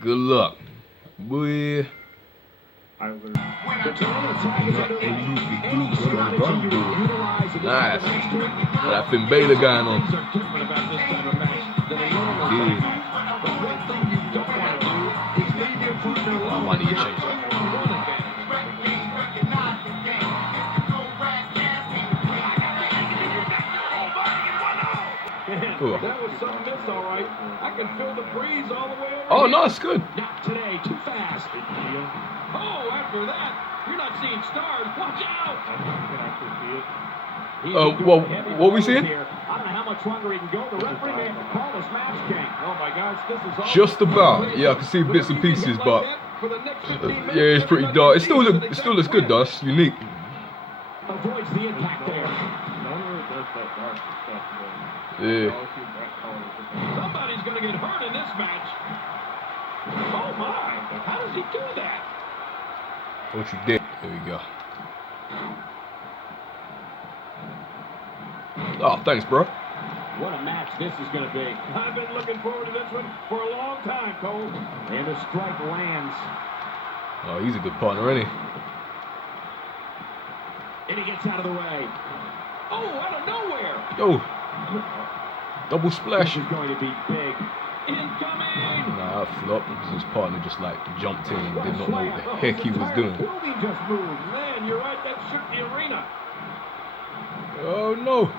Good luck. Boy. Nice. That Finn Balor going on. Yeah. I might need to change that. That was some miss, all right. I can feel the breeze all the way over. Oh, no, it's good. Not today, too fast. Oh, after that, you're not seeing stars. Watch out. What we seeing? I don't know how much longer he can go. The referee may have to call this match, King. Oh my gosh, this is all Just about. Yeah, I can see bits and pieces, but yeah, it's pretty dark. It still looks good though. It's unique. Avoids the impact there. Yeah. Somebody's gonna get hurt in this match. Oh my! How does he do that? What you did? There we go. Oh, thanks, bro. What a match this is going to be. I've been looking forward to this one for a long time, Cole. And the strike lands. Oh, he's a good partner, isn't he? And he gets out of the way. Oh, out of nowhere. Yo. Double splash. This is going to be big. Incoming. Nah, that flopped. His partner just like jumped in and did not know what the heck he was doing. Building just moved. Man, you're right. That shook the arena. Oh, no.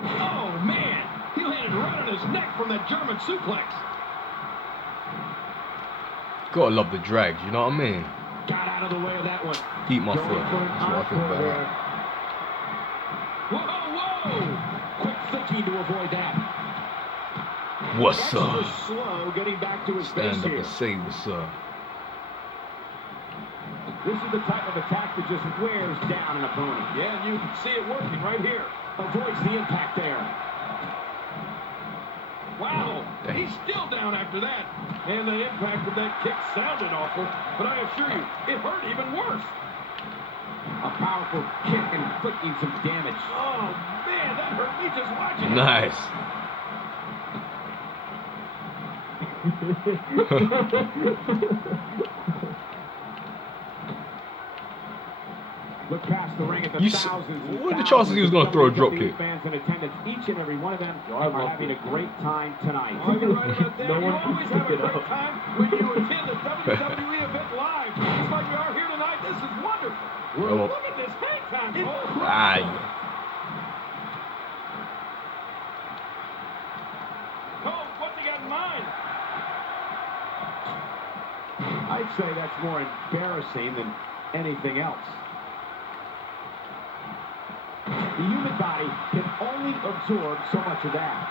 Oh, man. He landed right on his neck from that German suplex. Gotta love the drags, you know what I mean? Got out of the way of that one. Eat my foot. That's what I think about that. Whoa. Quick thinking to avoid that. What's up? Slow getting back to his Stand up here. and say what's up. This is the type of attack that just wears down an opponent. Yeah, and you can see it working right here. Avoids the impact there. Wow, he's still down after that. And the impact of that kick sounded awful, but I assure you, it hurt even worse. A powerful kick inflicting some damage. Oh, man, that hurt me just watching. Nice. Look past the ring at the thousands. What are the chances he was going to throw a drop kick? Fans in attendance, each and every one of them are having a great time tonight. No one always have a great time when you attend a WWE event live. Just like we are here tonight. This is wonderful. Look at this hang time. Oh, what's he got in mind? I'd say that's more embarrassing than anything else. The human body can only absorb so much of that.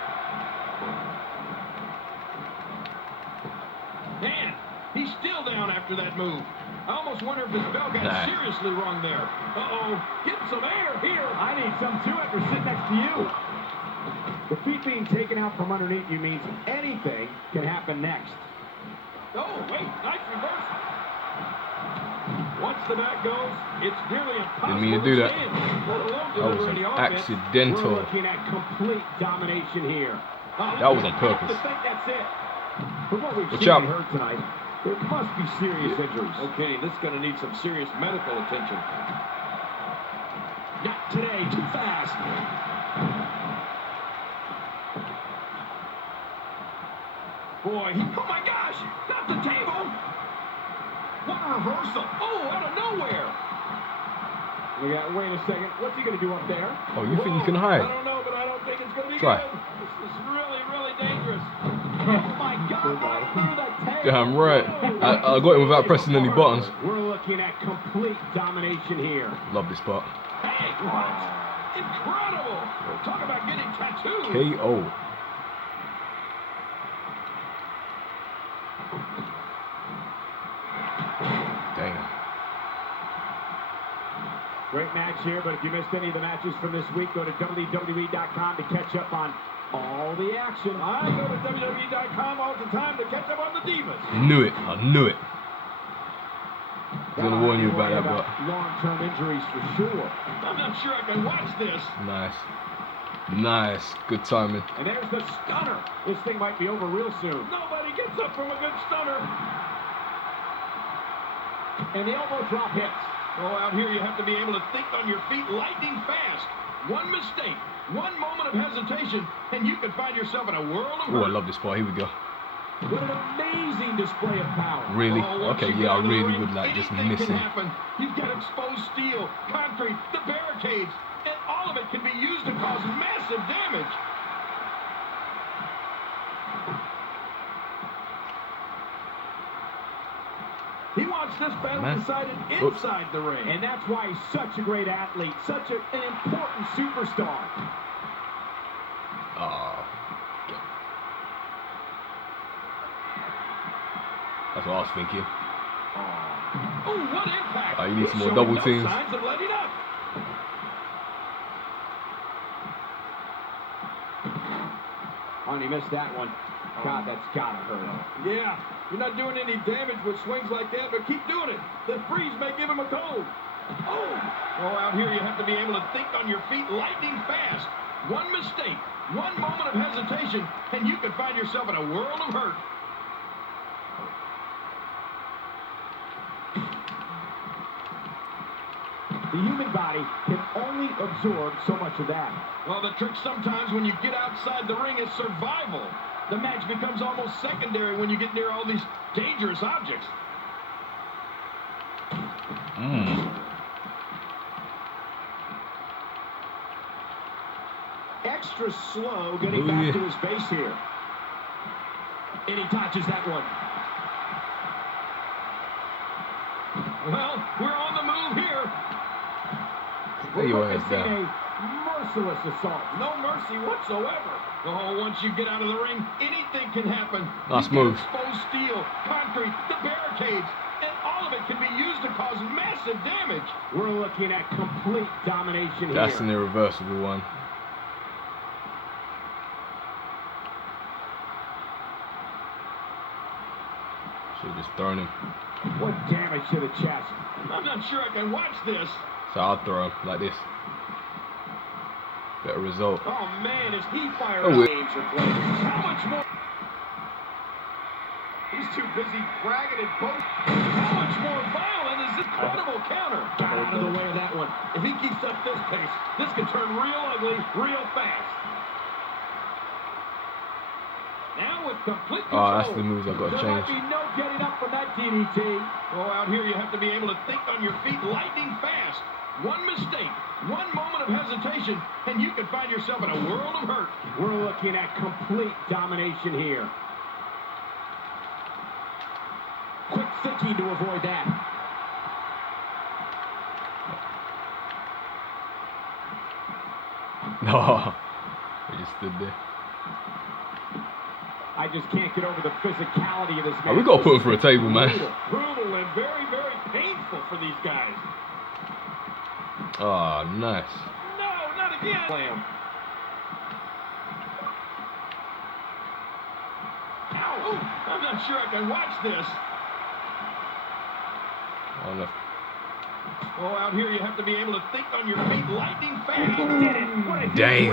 Man, he's still down after that move. I almost wonder if his bell got seriously wrong there. Uh-oh, get some air here. I need some too after sitting next to you. The feet being taken out from underneath you means anything can happen next. Oh, wait, nice reversal. Once the back goes, it's nearly impossible. Didn't mean to do that. That was an accidental. We're looking at complete domination here. That was on purpose. I think that's it. From what we've Watch seen out. and heard tonight, there must be serious injuries. Okay, this is going to need some serious medical attention. Not today, too fast. Boy, oh my gosh, not the table. What a reversal. Oh, out of nowhere. Wait a second. What's he going to do up there? Oh, you think you can hide? I don't know, but I don't think it's going to be Try. good. This is really, really dangerous. Oh, my God. Right through the table. Damn right. I got him without pressing any buttons. We're looking at complete domination here. Love this part. Hey, what? Incredible. Talk about getting tattooed. KO. Damn. Great match here, but if you missed any of the matches from this week, go to WWE.com to catch up on all the action. I go to WWE.com all the time to catch up on the Divas. Knew it. I knew it. I was going to warn you about that, but... long-term injuries for sure. I'm not sure I can watch this. Nice. Nice. Good timing. And there's the stunner. This thing might be over real soon. Nobody gets up from a good stunner. And the elbow drop hits. Oh, out here you have to be able to think on your feet lightning fast. One mistake, one moment of hesitation, and you can find yourself in a world of hurt. Oh, I love this part. Here we go. What an amazing display of power. Really? Oh, Okay, yeah, I really would like just miss can it. happen. You've got exposed steel, concrete, the barricades, and all of it can be used to cause massive damage. He wants this battle decided inside the ring. And that's why he's such a great athlete, such an important superstar. That's what I was thinking. Oh, what impact! You need some more double teams. Signs of letting up. Oh, and he missed that one. God, that's gotta hurt. Yeah, you're not doing any damage with swings like that, but keep doing it. The freeze may give him a cold. Oh, out here you have to be able to think on your feet lightning fast. One mistake, one moment of hesitation, and you can find yourself in a world of hurt. The human body can only absorb so much of that. Well, the trick sometimes when you get outside the ring is survival. The match becomes almost secondary when you get near all these dangerous objects. Extra slow getting back to his base here. And he touches that one. Well, we're on the move here. There you are, down. A merciless assault. No mercy whatsoever. Oh, once you get out of the ring, anything can happen. Nice move. Exposed steel, concrete, the barricades, and all of it can be used to cause massive damage. We're looking at complete domination That's here. an irreversible one. Should have just thrown him. What damage to the chest. I'm not sure I can watch this. So I'll throw him like this. Better result. Oh man, is he fired Oh, up? How much more? He's too busy bragging and boasting. How much more violent is this incredible counter? Got out of the way of that one. If he keeps up this pace, this could turn real ugly real fast. Now with complete control. Oh, that's the moves I've got to There might change. be no getting up from that DDT. Oh, out here you have to be able to think on your feet lightning fast. One mistake, one moment of hesitation, and you can find yourself in a world of hurt. We're looking at complete domination here. Quick thinking to avoid that. No. He just stood there. I just can't get over the physicality of this match. Oh, we got to put him for a table, man. Brutal and very, very painful for these guys. Oh, nice. No, not again. Slam. Ow, I'm not sure I can watch this. Oh, no. Oh, out here you have to be able to think on your feet lightning fast. Damn.